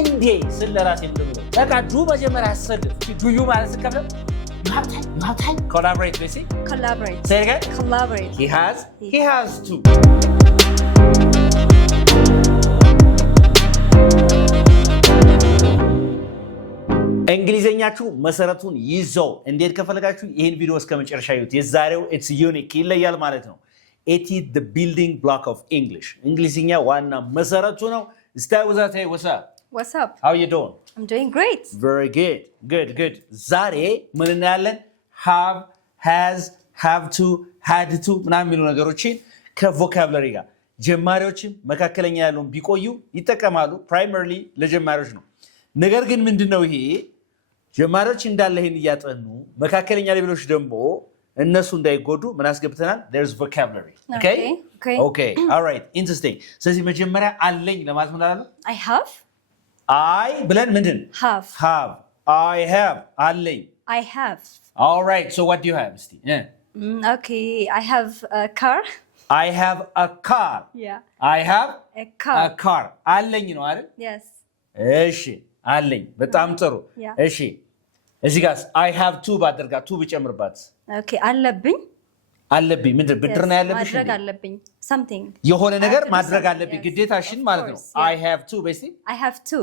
እንዴ ስለራሴ እንደምለው በቃ ዱ መጀመሪያ አሰድፍ ዱ ዩ ማለት ከብለ you have time collaborate basically collaborate say it again collaborate he has to እንግሊዘኛችሁ መሰረቱን ይዘው እንዴት ከፈለጋችሁ ይሄን ቪዲዮ እስከመጨረሻ ይዩት የዛሬው it's unique ይለያል ማለት ነው it is the building block of English እንግሊዝኛ ዋና መሰረቱ ነው stay with us hey what's up how you doing I'm doing great very good ዛሬ ምን እናያለን have has have to had to ምናምን የሚሉ ነገሮችን ከቮካብላሪ ጋር ጀማሪዎችም መካከለኛ ያሉን ቢቆዩ ይጠቀማሉ primarily ለጀማሪዎች ነው ነገር ግን ምንድነው ይሄ ጀማሪዎች እንዳለ ይሄን ያጠኑ መካከለኛ ሌሎች ደግሞ እነሱ እንዳይጎዱ ምን አስገብተናል there's vocabulary okay all right interesting ስለዚህ መጀመሪያ አለኝ ለማለት ምን አላለ I ብለን ምንድን have I have አለኝ I have all right so what do you have እስቲ okay I have a car I have a car yeah I have a car አለኝ ነው አይደል yes እሺ አለኝ በጣም ጥሩ እሺ እዚህ ጋር I have to ባደርጋ to ብጨምርባት okay አለብኝ ምንድን ብድር ነው ያለብሽ ማድረግ አለብኝ something የሆነ ነገር ማድረግ አለብኝ ግዴታሽን ማለት ነው I have to basically I have to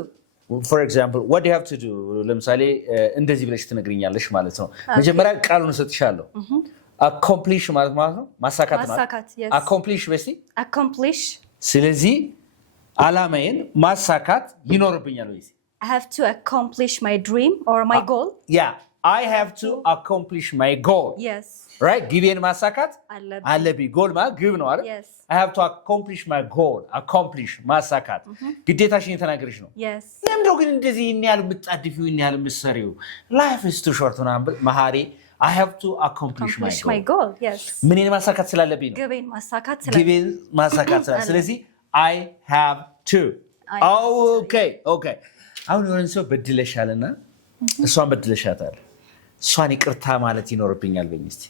for example what do you have to do ለምሳሌ እንደዚህ ብለሽ ትነግሪኛለሽ ማለት ነው መጀመሪያ ቃሉን ሰጥሻለሁ accomplish ማለት ነው ማሳካት ማለት accomplish basically accomplish ስለዚህ አላማዬን ማሳካት ይኖርብኛል ወይ I have to accomplish my dream or my goal yeah I have to accomplish my goal yes right given ማሳካት አለብኝ goal ማለት ግብ ነው አይደል yes I have to accomplish my goal accomplish ማሳካት ግዴታሽን የተናገርሽ ነው yes ለምንድነው ግን እንደዚህ እንያል ምጣድፊው እንያል ምሰሪው life is too short ነው መሐሪ I have to accomplish my goal yes ምንን ማሳካት ስላለብኝ ነው ግቤን ማሳካት ስለዚህ I have to okay አሁን የሆነ ሰው በድለሻልና እሷን በድለሻታል እሷን ይቅርታ ማለት ይኖርብኛል በሚስቲ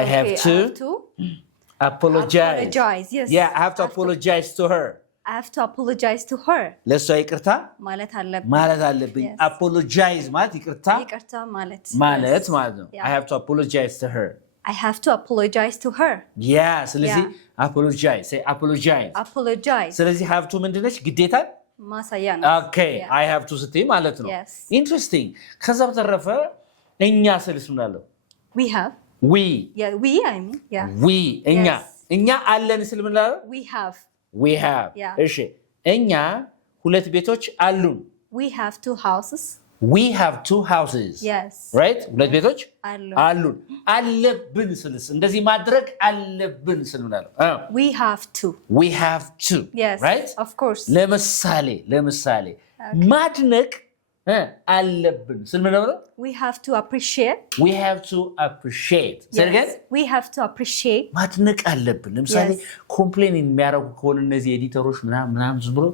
I have to apologize yes yeah I have to apologize to her I have to apologize to her ለሷ ይቅርታ ማለት አለብኝ apologize ማለት ይቅርታ ማለት ነው I have to apologize to her I have to apologize to her yeah ስለዚህ apologize say apologize ስለዚህ have to ምንድነች ግዴታ ማሳያ ነው okay I have to ስትይ ማለት ነው interesting ከዛ በተረፈ እኛ ስልስ ምን አለው we have we I mean yeah we እኛ አለን ስል ምን አለው we have እሺ እኛ ሁለት ቤቶች አሉን we have two houses yes right ሁለት ቤቶች አሉን አለብን ስልስ እንደዚህ ማድረግ አለብን ስል ምን አለው we have to yes right of course ለምሳሌ ማድነቅ አለብን ስል ምን አለው we have to appreciate say again we have to appreciate ማድነቅ አለብን ለምሳሌ ኮምፕሌን የሚያደርጉ ከሆነ እነዚህ ኤዲተሮች ምናምን ዝም ብሎ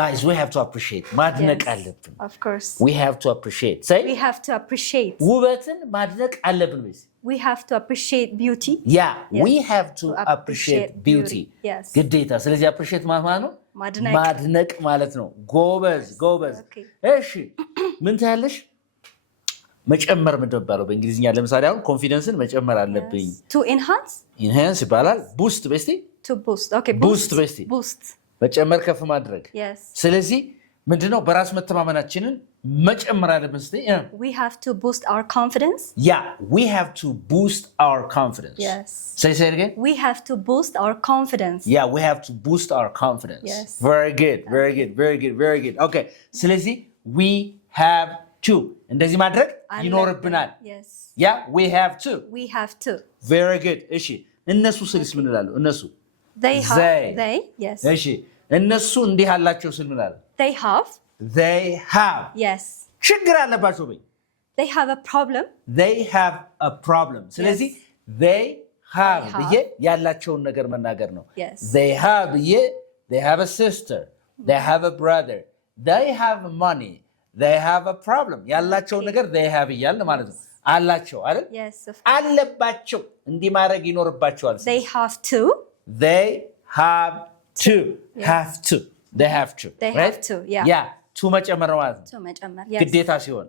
guys we have to appreciate ማድነቅ አለብን of course we have to appreciate say we have to appreciate ውበትን ማድነቅ አለብን ወይስ we have to appreciate beauty yeah we have to appreciate beauty yes ግዴታ ስለዚህ appreciate ማለት ነው ማድነቅ ማለት ነው ጎበዝ እሺ ምን ታያለሽ መጨመር ምንድነው በእንግሊዝኛ ለምሳሌ አሁን ኮንፊደንስን መጨመር አለብኝ to enhance ይባላል boost basically to boost okay boost መጨመር ከፍ ማድረግ yes ስለዚህ ምንድነው በራስ መተማመናችንን መጨመር አለብን we have to boost our confidence yeah we have to boost our confidence yes say it again we have to boost our confidence yeah we have to boost our confidence yes very good okay ስለዚህ we have to እንደዚህ ማድረግ ይኖርብናል yes yeah we have to very good እሺ እነሱ ስልስ ምን ይላሉ እነሱ they yes እሺ እነሱ እንዲህ አላቸው ስል ምን ይላሉ they have yes ችግር አለባቸው በይ they have a problem ስለዚህ they have ብዬ ያላቸውን ነገር መናገር ነው they have a sister they have a brother they have money they have a problem ያላቸውን ነገር they have ይያል ማለት ነው አላቸው አይደል አለባቸው እንዲህ ማድረግ ይኖርባቸዋል they have to they have to right? They have to, yeah. Yeah. to መጨመር ማለት ነው to መጨመር yes ግዴታ ሲሆን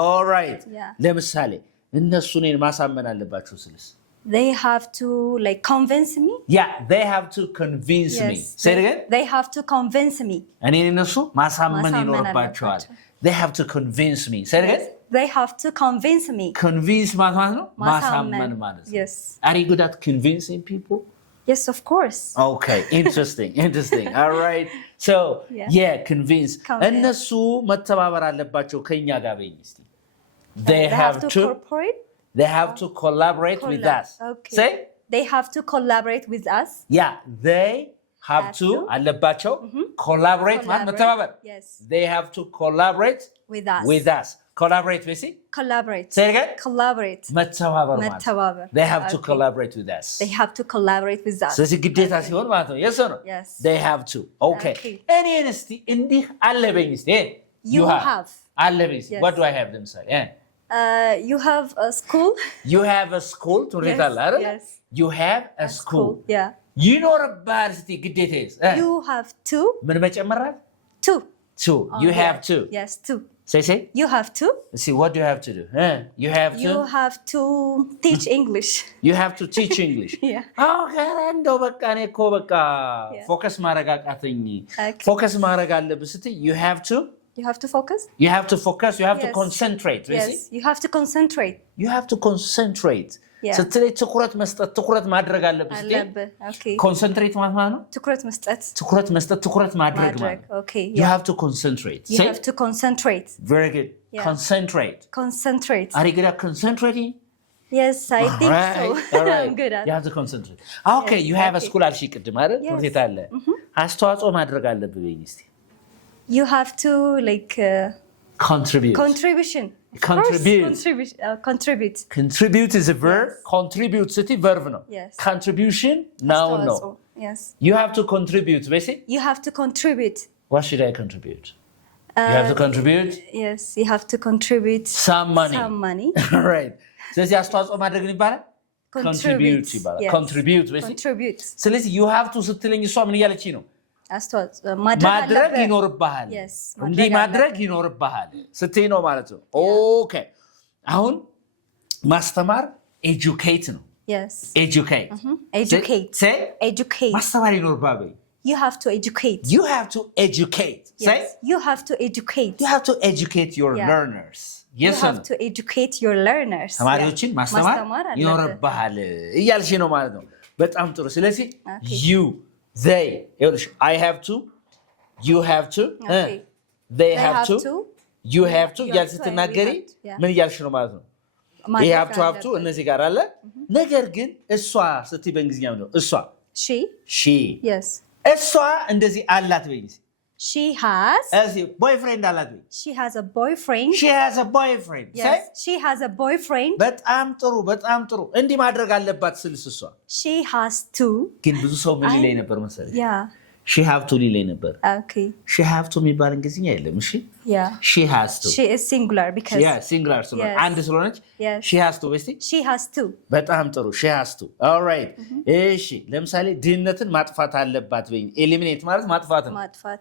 all right Yeah. ለምሳሌ እነሱ እኔን ማሳመን አለባቸው ስልስ they have to like convince me yeah they have to convince me say it again they have to convince me እኔን እነሱ ማሳመን ይኖርባቸዋል they have to convince me say it again they have to convince me convince ማለት ነው ማሳመን ማለት ነው yes are you good at convincing people yes of course okay interesting all right so yeah convince እነሱ መተባበር አለባቸው ከኛ ጋር በይኝ እስቲ they have to cooperate they have to collaborate with us okay. say they have to collaborate with us yeah they have to አለባቸው collaborate ማለት መተባበር yes they have to collaborate with us collaborate with it collaborate say it again collaborate መተባበር ማለት they have to collaborate with us they have to collaborate with us ስለዚህ ግዴታ ሲሆን ማለት ነው yes or no yes they have to okay እኔን እስቲ እንዲህ አለበኝ እስቲ you have አለበኝ what do I have ለምሳሌ you have a school you have a school ትሪታል አይደል yes you have a school yeah ይኖርባል እስቲ ግዴታስ you have to ምን መጨመራል two you have to yes two say you have to see what do you have to do you have to teach English you have to teach English yeah okay እንደው በቃ እኔ እኮ በቃ ፎከስ ማድረግ አቃተኝ ፎከስ ማድረግ አለብህ ስትይ you have to focus you have to concentrate yes you have to concentrate ስትለይ ትኩረት ማድረግ አለብህ okay concentrate ማለት ነው ትኩረት መስጠት ትኩረት ማድረግ ማለት okay you have to concentrate you have to concentrate very good concentrate are you good at concentrating yes I think so I'm good at you have to concentrate okay you have a school አልሽ ቅድም አይደል ትምህርት አለ አስተዋጽኦ ማድረግ አለብህ በይኝ እስቲ you have to like contribute contribute is a verb contribute city verb no yes contribution noun no yes you have to contribute basically you have to contribute what should I contribute you have to contribute yes you have to contribute some money right ስለዚህ አስተዋጽኦ ማድረግ ይባላል contribute ይባላል contribute basically ስለዚህ you have to ስትለኝ እሷ ምን እያለች ነው ማድረግ ይኖርብሃል እንዲህ ማድረግ ይኖርብሃል ስትይ ነው ማለት ነው ኦኬ አሁን ማስተማር educate ነው yes educate say educate ማስተማር ይኖርብሃል you have to educate say you have to educate your learners yes you have to educate your learners ተማሪዎችን ማስተማር ይኖርብሃል እያልሽ ነው ማለት ነው በጣም ጥሩ ስለዚህ you they I have to you have to they have to you have to ያልሽ ስትናገሪ ምን እያልሽ ነው ማለት ነው you have to እነዚህ ጋር አለ ነገር ግን እሷ ስትይ በእንግሊዝኛ ነው እሷ she yes እሷ እንደዚህ አላት በይኝ she has a boyfriend አላት በይኝ she has a boyfriend yes she has a boyfriend በጣም ጥሩ እንዲህ ማድረግ አለባት ስልስ እሷ she has to ግን ብዙ ሰው ምን ይለኝ ነበር መሰለኝ yeah she have to ሊለኝ ነበር okay she have to የሚባል እንግሊዝኛ የለም እሺ yeah she has to she is singular because yeah singular ስለሆነ አንድ ስለሆነች she has to basically she has to በጣም ጥሩ she has to all right እሺ ለምሳሌ ድህነትን ማጥፋት አለባት በይኝ eliminate ማለት ማጥፋት ነው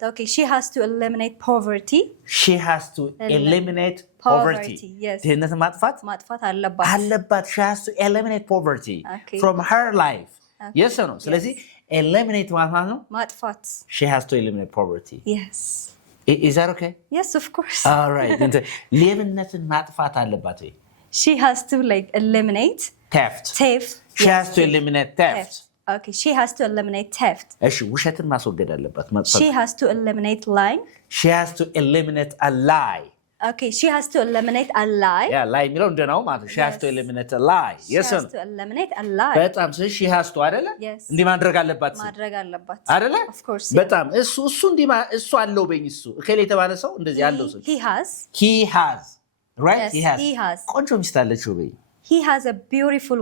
okay she has to eliminate poverty she has to eliminate poverty yes ድህነትን ማጥፋት አለባት she has to eliminate poverty from her life yes or no ስለዚህ eliminate ማለት ነው ማጥፋት she has to eliminate poverty yes is that okay yes of course all right ሌብነትን ማጥፋት አለባት ወይ she has to like eliminate theft she has to eliminate theft okay she has to eliminate theft እሺ ውሸትን ማስወገድ አለባት she has to eliminate lying she has to eliminate a lie okay she has to eliminate a lie yeah lie የሚለው እንደናው ማለት she has to eliminate a lie yes she has to eliminate a lie በጣም she has to አይደለ እንዲህ ማድረግ አለባት አይደለ of course በጣም እሱ እንዲህ እሱ አለው በኝ እሱ እከሌ የተባለ ሰው እንደዚህ ያለው ሰው he has right yes, he has ቆንጆ ሚስት አለችው በኝ he has a beautiful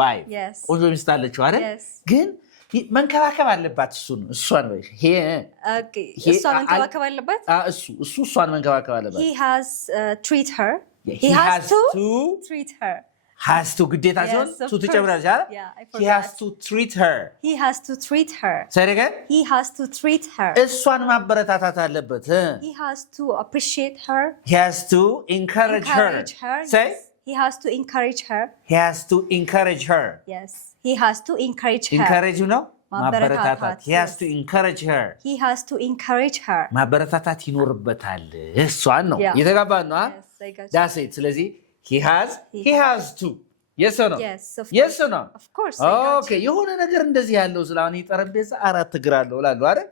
wife yes ቆንጆ ሚስት አለችው አይደል ግን መንከባከብ አለባት እሷን ወይ እሷን መንከባከብ አለባት እሷን መንከባከብ አለባት he has treat her he has to treat her has to ግዴታ ሲሆን Yes, of ቱ ትጨምራለች አይደል? Yeah, I he has forgot. to treat her He has to treat her. say it again He has to treat her. እሷን ማበረታታት አለበት He has to appreciate her. he has to encourage her say Yes. He has to encourage her. he has to encourage her Yes. He has to encourage her. encourage ነው ማበረታታት ማበረታታት he has yes. to encourage her He has to encourage her. ማበረታታት ይኖርበታል እሷን ነው Yeah. የተጋባን ነው Yes, I got you. that's it ስለዚህ he has to yes or no Yes, of yes course. or no Of course. I got ኦኬ የሆነ ነገር እንደዚህ ያለው ስለአሁን የጠረጴዛ 4 እግር አለው እላለሁ አይደል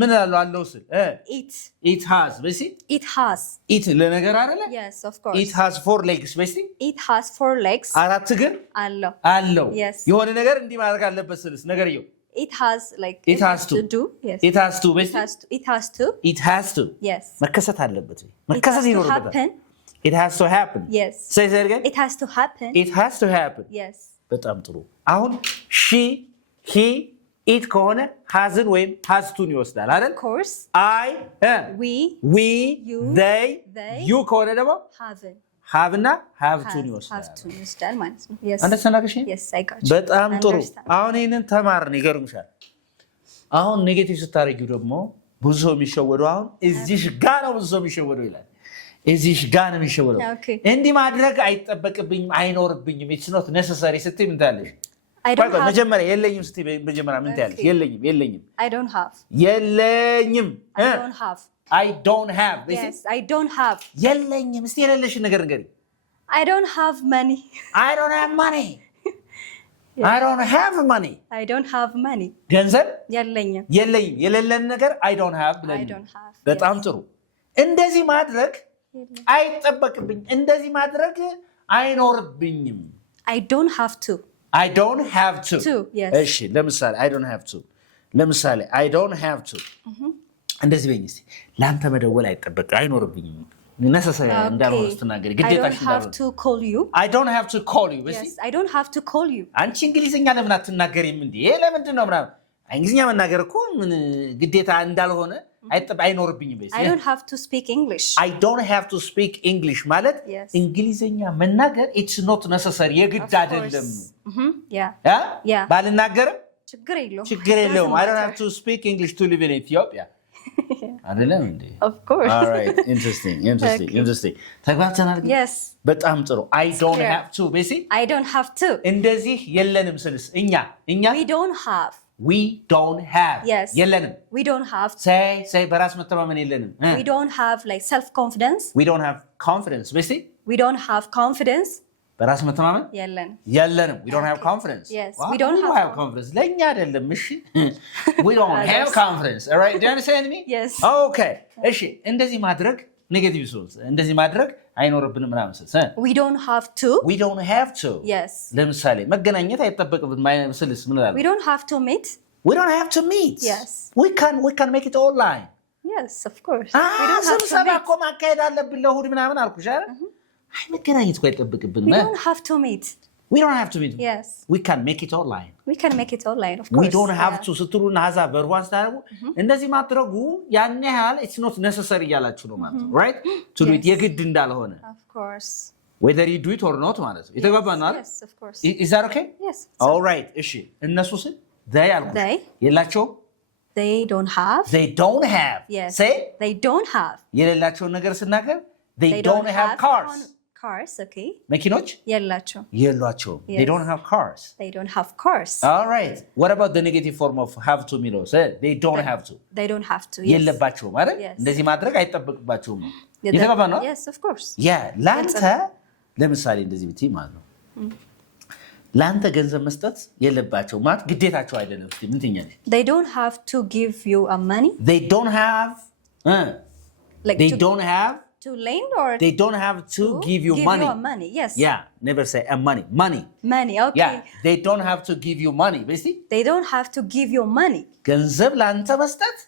ምን እላለሁ አለው ስል you. It. it has በሲ It has. it ለነገር አይደለ Yes, of course. it has 4 legs በሲ It has 4 legs. 4 እግር አለው አለው Yes. የሆነ ነገር እንዲህ ማድረግ አለበት ስልስ ነገርየው It has like It has to. do. Yes. it has to በሲ It has to. it has to Yes. መከሰት አለበት It መከሰት has to ይኖርበታል happen. it has to happen Yes. say it again It has to happen. it has to happen Yes. በጣም ጥሩ አሁን she he it ከሆነ hasን ወይም has to ይወስዳል አይደል Of course. I We we you, they they, you ከሆነ ደግሞ haven't. have እና have to Have ይወስዳል to ይወስዳል ማለት ነው። Yes. አንደሰናከሽ Yes, I got you. በጣም ጥሩ Understand. አሁን ይሄንን ተማርን ይገርምሻል አሁን ኔጌቲቭ ስታረጊው ደግሞ ብዙ ሰው የሚሸወደው አሁን እዚሽ ጋር ነው ብዙ ሰው የሚሸወደው ይላል እዚሽ ጋር ነው የሚሸወደው Okay. እንዲህ ማድረግ አይጠበቅብኝም አይኖርብኝም it's not necessary ስትይ ምን ታለሽ I don't have. መጀመሪያ የለኝም ስትይ መጀመሪያ ምን ታለሽ Okay. የለኝም I don't have. የለኝም I don't have. I don't have Yes, I don't have. የለኝም እስቲ የሌለሽን ነገር ንገሪኝ I don't have money. I don't have money I don't have money I don't have money. ገንዘብ የለኝም። የለኝም የሌለን ነገር I don't have ብለን I don't have. በጣም ጥሩ እንደዚህ ማድረግ አይጠበቅብኝ እንደዚህ ማድረግ አይኖርብኝም I don't have to. I don't have to To, yes. እሺ ለምሳሌ I don't have to ለምሳሌ I don't have to እንደዚህ በይኝ እስቲ ለአንተ መደወል አይጠበቅ አይኖርብኝም ነሰሰሪ እንዳልሆነ ስትናገሪ I ግዴታሽ don't have እንዳልሆነ to call you. I don't have to call you በሲ Yes, I don't have to call you. አንቺ እንግሊዝኛ ለምን አትናገሪም እንዴ ይሄ ለምንድን ነው ምናምን እንግሊዝኛ መናገር እኮ ምን ግዴታ እንዳልሆነ አይኖርብኝም በሲ I don't have to speak English. I don't have to speak English ማለት Yes. እንግሊዝኛ መናገር it's not necessary የግድ Of አይደለም course. Yeah. ያ Yeah. ባልናገርም ችግር የለውም. ችግር የለውም I don't Doesn't have to speak English to live in Ethiopia አይደለም እንዴ matter. Of course. all right interesting ተግባብተናል ግን? Yes. በጣም ጥሩ I don't clear. have to በሲ I don't have to. እንደዚህ የለንም ስልስ እኛ We don't have. we don't have Yes. የለንም We don't have. say በራስ መተማመን የለንም We don't have like self-confidence. we don't have confidence በሲ We don't have confidence. በራስ መተማመን የለንም we don't have confidence Yes, Wow, we don't have confidence ለኛ አይደለም እሺ we don't have confidence all right do you understand me Yes. okay እሺ እንደዚህ ማድረግ ኔጌቲቭ ሶልስ እንደዚህ ማድረግ አይኖርብንም ምናምን We don't have to. we don't have to Yes. ለምሳሌ መገናኘት አይጠበቅብንም ስልስ ምን እላለሁ We don't have to meet. we don't have to meet Yes. we can make it online Yes, of course. We don't have to ስብሰባ meet. እኮ ማካሄድ አለብን ለእሑድ ምናምን አልኩሽ አይደል አይ መገናኘት እኮ አይጠበቅብንም We don't have to meet. we don't have to meet Yes. we can make it online We can make it online, of course. we don't have Yeah. to ስትሉና ሀሳብ በርቧን ስታደርጉ እንደዚህ ማድረጉ ያን ያህል it's not necessary እያላችሁ ነው ማለት ነው right to do it Yes. የግድ እንዳልሆነ Of course. whether you do it or not ማለት ነው የተገባን ነው አይደል Yes, of course. is that okay Yes. all right እሺ እነሱ ስል they አልኩሽ They. የላቸውም They don't have. they don't have Yes. say They don't have. የሌላቸውን ነገር ስናገር they They don't have cars cars, okay. መኪኖች የላቸው. የሏቸውም they Yes. don't have cars They don't have cars. all right what about the negative form of have to የሚለው they don't have to They don't have to. Yes. የለባቸውም አይደል Yes. እንደዚህ ማድረግ አይጠበቅባቸውም ነው Yeah, የተገባ ነው Yes, of course. ያ ላንተ ለምሳሌ እንደዚህ ብትይ ማለት ነው ላንተ ገንዘብ መስጠት የለባቸው ማለት ግዴታቸው አይደለም እስቲ ምን ትኛለሽ They don't have to give you a money. they don't have Like they don't have to lend or they don't have to give you money a money. Yes. yeah never say money Money. Okay. yeah they don't have to give you money basically They don't have to give you money. ገንዘብ ላንተ መስጠት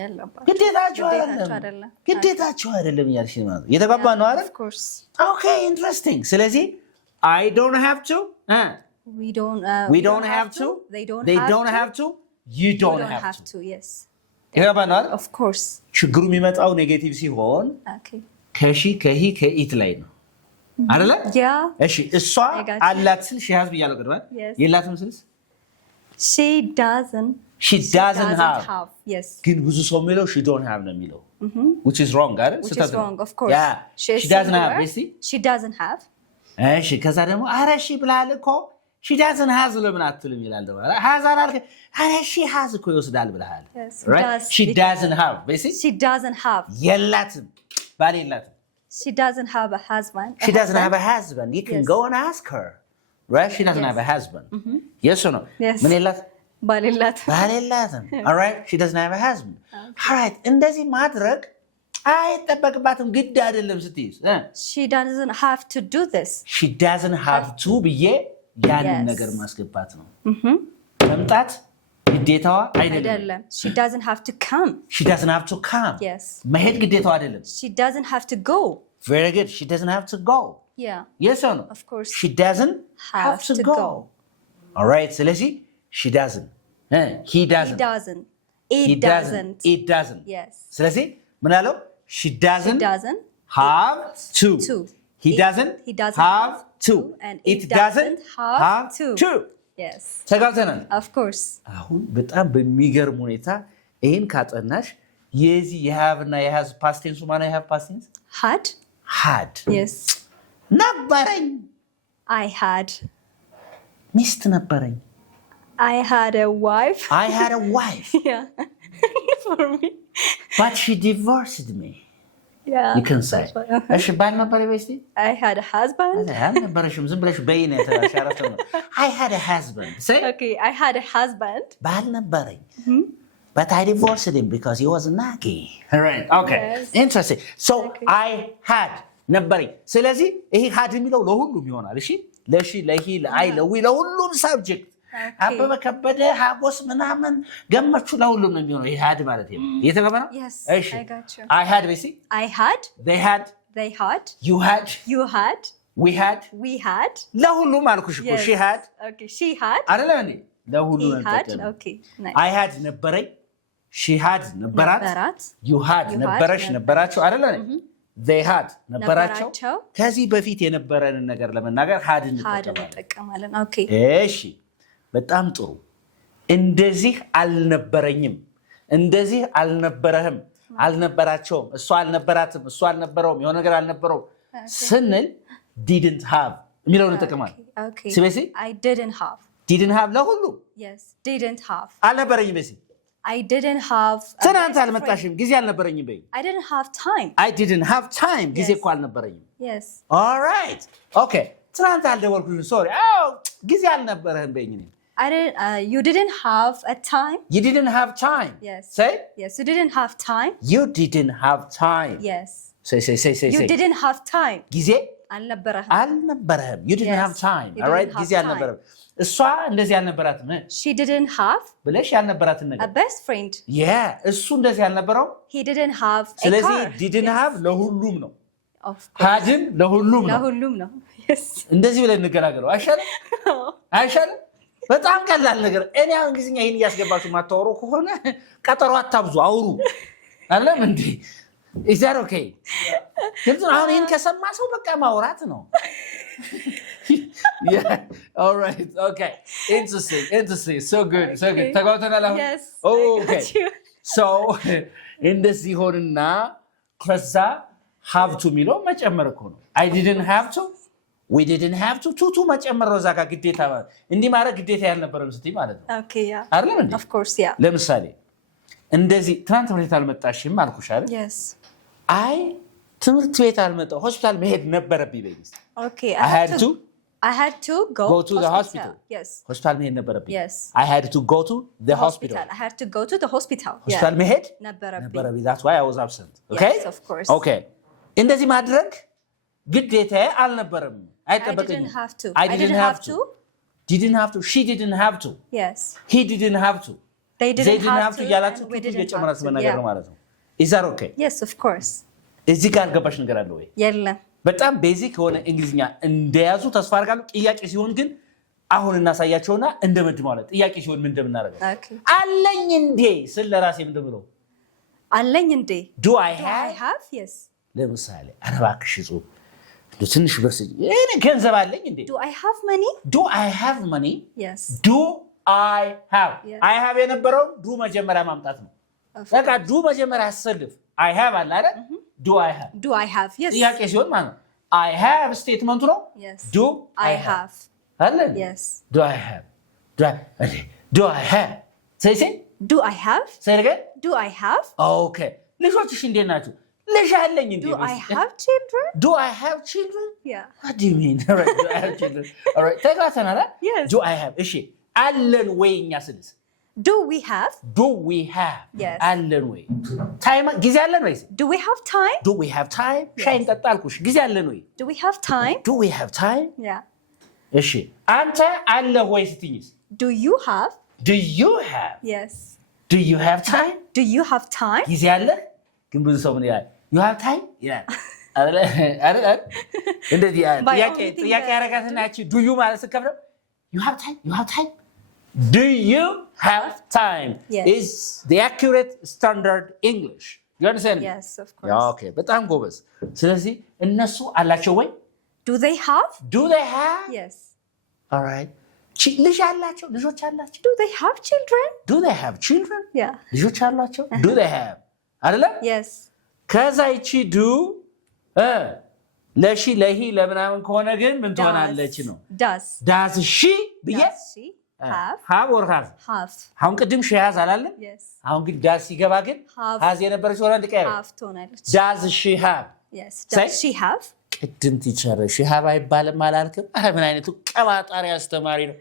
የለባቸው። ግዴታቸው አይደለም። አይደለም ግዴታቸው አይደለም እያልሽ ማለት ነው የተባባ ነው አይደል Of course. okay interesting ስለዚህ I don't have to We don't have to They don't they have don't to. have to you We don't don't have have to to. Yes. የተባባ ነው አይደል Of course. ችግሩ የሚመጣው ኔጌቲቭ ሲሆን Okay. ከሺ ከሂ ከኢት ላይ ነው አይደለ? Yeah. እሺ እሷ I got you. አላት ስል she has ብያለሁ ቅድም Yes. የላትም ስልስ She doesn't. she doesn't have Yes. ግን ብዙ ሰው የሚለው she don't have ነው የሚለው which is wrong አይደል? Which ስህተት is ነው። wrong, of course. Yeah. She's she doesn't have singular. basically She doesn't have. እሺ ከዛ ደግሞ አረ she ብለሃል እኮ she doesn't have ለምን አትልም ይላል ደግሞ has አላልክ አረ she has እኮ ይወስዳል ብለሃል Yes, right does. she doesn't have basically She doesn't have. የላትም ባል የላትም She doesn't have a husband. she doesn't have a husband you can Yes. go and ask her right she doesn't Yes. have a husband yes or no Yes. ምን የላት ባልላት. ባል የላትም all right she doesn't have a husband all right እንደዚህ ማድረግ አይጠበቅባትም ግድ አይደለም ስትይዝ She doesn't have to do this. she doesn't have to ብዬ ያንን Yes. ነገር ማስገባት ነው መምጣት ግዴታዋ አይደለም አይደለም. She doesn't have to come. she doesn't have to come Yes. መሄድ ግዴታዋ አይደለም She doesn't have to go. very good she doesn't have to go Yeah. yes or no Of course. she doesn't have to go all right ስለዚህ she doesn't he He doesn't doesn't. he It doesn't. it doesn't Yes. ስለዚህ ምን አለው she doesn't Doesn't. have to To. he doesn't have to And it doesn't have to Yes. ተጋብተናል Of course. አሁን በጣም በሚገርም ሁኔታ ይሄን ካጠናሽ የዚህ የሃቭ እና የሃዝ ፓስት ቴንሱ ማነው የሃቭ ፓስት ቴንስ Had. had Yes. ነበረኝ I had. ሚስት ነበረኝ I had a wife. I had a wife Yeah. For me. but she divorced me Yeah. you can say That's why- እሺ ባል ነበረ ቤስቲ I had a husband. አልነበረሽም ዝም ብለሽ በይነ ተሻረፈ ነው I had a husband say Okay, I had a husband. ባል ነበረኝ but I divorced him because he was naggy all right okay Yes. interesting so Okay. I had ነበረኝ ስለዚህ ይሄ had የሚለው ለሁሉም ይሆናል እሺ ለሺ ለሂ ለአይ ለዊ ለሁሉም ሳብጀክት አበበ ከበደ ሀጎስ ምናምን ገመቹ ለሁሉም ነው የሚሆነው ይሄ had ማለት ነው እየተገበና Yes, እሺ I got you. I had basically I had. they had They had. you had You had. we had We had. ለሁሉም አልኩሽ እኮ Yes. she had Okay, she had. አይደለ እንዴ ለሁሉ He ነው had. ተጠቀመ Okay, nice. I had ነበረኝ she had ነበራት ነበራት. you had You had ነበረሽ ነበራቸው አይደለ they had ነበራቸው ነበራቸው። ከዚህ በፊት የነበረንን ነገር ለመናገር had Had እንጠቀማለን እንጠቀማለን። Okay. እሺ በጣም ጥሩ እንደዚህ አልነበረኝም እንደዚህ አልነበረህም አልነበራቸውም እሷ አልነበራትም እሷ አልነበረውም የሆነ ነገር አልነበረውም ስንል didn't have የሚለውን እንጠቀማለን Okay. ስለዚህ I didn't have. didn't have ለሁሉ Yes, didn't have. አልነበረኝም በሲ I didn't have. a ትናንት best አልመጣሽም ጊዜ አልነበረኝም በይ friend. I didn't have time. I didn't have time ጊዜ Yes. እኮ አልነበረኝም Yes. all right okay ትናንት አልደወልኩሽም ሶሪ ጊዜ አልነበረህም በይኝ እኔ I didn't. You didn't have a time. you didn't have time Yes. say Yes, you didn't have time. you didn't have time Yes. say You didn't have time. ጊዜ አልነበረህም. አልነበረህም you didn't Yes. have time You all right didn't have ጊዜ time. አልነበረም እሷ እንደዚህ አልነበራትም She didn't have ብለሽ ያልነበራትን a ነገር best friend. እሱ እንደዚህ ያልነበረው He didn't have a ስለዚህ car. didn't have ለሁሉም ነው Of course. hadን ለሁሉም ነው ለሁሉም ነው። Yes. እንደዚህ ብለን እንገናገረው አይሻልም አይሻልም በጣም ቀላል ነገር እኔ አሁን እንግሊዝኛ ይሄን እያስገባችሁ ማታወሩ ከሆነ ቀጠሮ አታብዙ አውሩ አለም እንዴ is that okay ግን አሁን ይሄን ከሰማ ሰው በቃ ማውራት ነው yeah all right okay interesting so good ተጋውተናል አሁን Yes. okay I got you. so እንደዚህ ሆንና ከዛ have to የሚለው መጨመር እኮ ነው I didn't have to we didn't have to መጨመር ነው እዛ ጋር ግዴታ እንዲህ ማድረግ ግዴታ ያልነበረም ስትይ ማለት ነው Okay, yeah. አይደለም እንዴ Of course, yeah. ለምሳሌ እንደዚህ ትናንት ትምህርት ቤት አልመጣሽም አልኩሽ አይደል Yes. አይ ትምህርት ቤት አልመጣሁ ሆስፒታል መሄድ ነበረብኝ በይ Okay. I had to I had to go to the hospital. Yes. ሆስፒታል መሄድ ነበረብኝ Yes. I had to go to the hospital I had to go to the hospital. ሆስፒታል መሄድ ነበረብኝ. that's why I was absent okay Yes, of course. okay እንደዚህ ማድረግ ግዴታ አልነበረም I አይጠበቅኝም didn't have to. I didn't have to didn't have to she didn't have to Yes. he didn't have to They they didn't have to. እያላችሁ and we ቱቱ didn't እየጨመራችሁ have to. መናገር ነው Yeah. ማለት ነው is that okay Yes, of course. እዚህ ጋር ገባሽ ነገር አለ ወይ የለም። በጣም ቤዚክ የሆነ እንግሊዝኛ እንደያዙ ተስፋ አድርጋለሁ ጥያቄ ሲሆን ግን አሁን እናሳያቸውና እንደምድ ማለት ጥያቄ ሲሆን ምን እንደምናደርገው Okay. አለኝ እንዴ ስለ ራሴ ምን እንደምለው አለኝ እንዴ? do I Do I have have? Yes. ለምሳሌ ኧረ እባክሽ ጽሁፍ ትንሽ ብር ስጪኝ። እኔ ገንዘብ አለኝ እንዴ? Do I have money? Do I have money? Yes. Do I have? Yes. I have የነበረውን ዱ መጀመሪያ ማምጣት ነው። በቃ ዱ መጀመሪያ አሰልፍ። I have አለ አይደል? Do I have? Do I have? Yes. ጥያቄ ሲሆን ማለት ነው። I have ስቴትመንቱ ነው። Yes. Do I have? አለ? Yes. Do I have? Do I have? say Do I have? say it again? Do I have? Okay. ልጆችሽ እንዴት ናቸው? ልጅ አለኝ እንዴ? Do I have children? Do I have children? Yeah. What do you mean? All right, do I have children? All right, ተግባብተናል አይደል? Yes. Do I have? እሺ አለን ወይ እኛ ስልስ? Do we have? Do we have? Yes. አለን ወይ? ታይም ጊዜ አለን ወይስ? Do we have time? Do we have time? ሻይ እንጠጣ አልኩሽ። ጊዜ አለን ወይ? Do we have time? Do we have time? Yeah. እሺ አንተ አለህ ወይ ስትይኝስ? Do you have? Do you have? Yes. Do you have time? Do you have time? ጊዜ አለህ? ግን ብዙ ሰው ምን ይላል? You have time? ይላል። አይደል? እንደዚህ ጥያቄ ያደርጋትና ያቺ do you ማለት ስትከፍለው You have time? You have time? Do you have time? Yes. Is the accurate standard English. You understand? Yes, of course. Yeah, okay. በጣም ጎበዝ። ስለዚህ እነሱ አላቸው ወይ? Do they have? Do they have? Yes. All right. ልጅ አላቸው? ልጆች አላቸው? Do they have children? Do they have children? Yeah. ልጆች አላቸው? Do they have? አይደለ? Yes. ከዛ ይቺ ዱ ለሺ ለሂ ለምናምን ከሆነ ግን ምን ትሆናለች ነው? Does. Does she ብዬ Does she have? have or have? Have. አሁን ቅድም she has አላለም? Yes. አሁን ግን ዳዝ ሲገባ ግን Have. has የነበረች ሆነ እንድቀር Have ትሆናለች። Does she have? Yes. Say. Does she have? ቅድም ቲቸር she have አይባልም አላልክም? ምን አይነቱ ቀባጣሪ አስተማሪ ነው?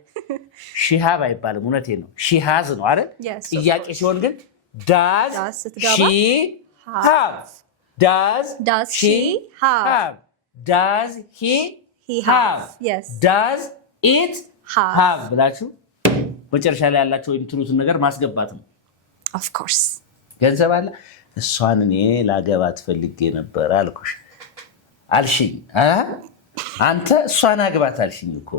she have አይባልም። እውነቴን ነው። she has ነው አይደል? Yes, of ጥያቄ course. ሲሆን ግን does ስትገባ she have? Does she have? Does he have? Yes. Does it have ብላችሁ መጨረሻ ላይ ያላችሁ የምትሉትን ነገር ማስገባት ነው። Of course. ገንዘብ አለ እሷን እኔ ላገባት ፈልጌ ነበር አልኩሽ አልሽኝ። አንተ እሷን አግባት አልሽኝ እኮ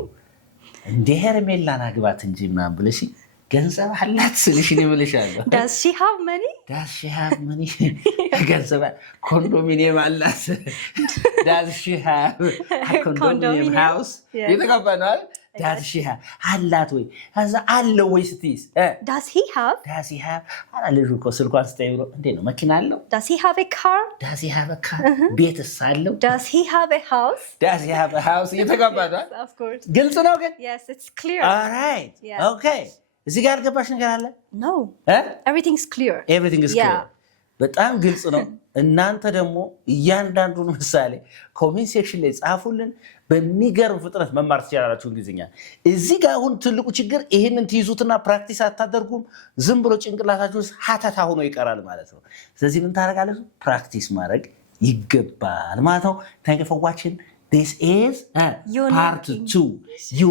እንደ ሄርሜላን አግባት እንጂ ምናምን ብለሽኝ ገንዘብ አላት ስልሽ ነው ብለሻለሁ። Does she have money? Does she have money? ገንዘብ ኮንዶሚኒየም አላት። Does she have a condominium house? የተቀበለው Does she have አላት ወይ? ከዛ አለው ወይ ስትይዝ Does he have? Does he have አላለሽ እኮ ስልኳን ስታይ ብሎ እንዴት ነው መኪና አለው? Does he have a car? Does he have a car? ቤትስ አለው? Does he have a house? Does he have a house? የተቀበለው Yes, of course. ግልጽ ነው ግን? Yes, it's clear. All right. Yeah. Okay. እዚህ ጋር ገባሽ ነገር አለ? No. Everything's clear. Everything is clear. በጣም ግልጽ ነው። እናንተ ደግሞ እያንዳንዱን ምሳሌ ኮሜንት ሴክሽን ላይ ጻፉልን። በሚገርም ፍጥነት መማር ትችላላችሁ እንግሊዝኛ። እዚህ ጋር አሁን ትልቁ ችግር ይሄንን ትይዙትና ፕራክቲስ አታደርጉም። ዝም ብሎ ጭንቅላታችሁ ውስጥ ሀተታ ሆኖ ይቀራል ማለት ነው። ስለዚህ ምን ታደርጋላችሁ? ፕራክቲስ ማድረግ ይገባል ማለት ነው። Thank you for watching. This is part 2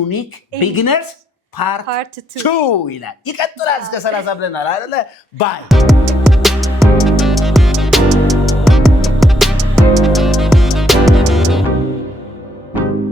Unique Beginners Part 2 ይላል። ይቀጥላል እስከ 30 ብለናል አይደለ? ባይ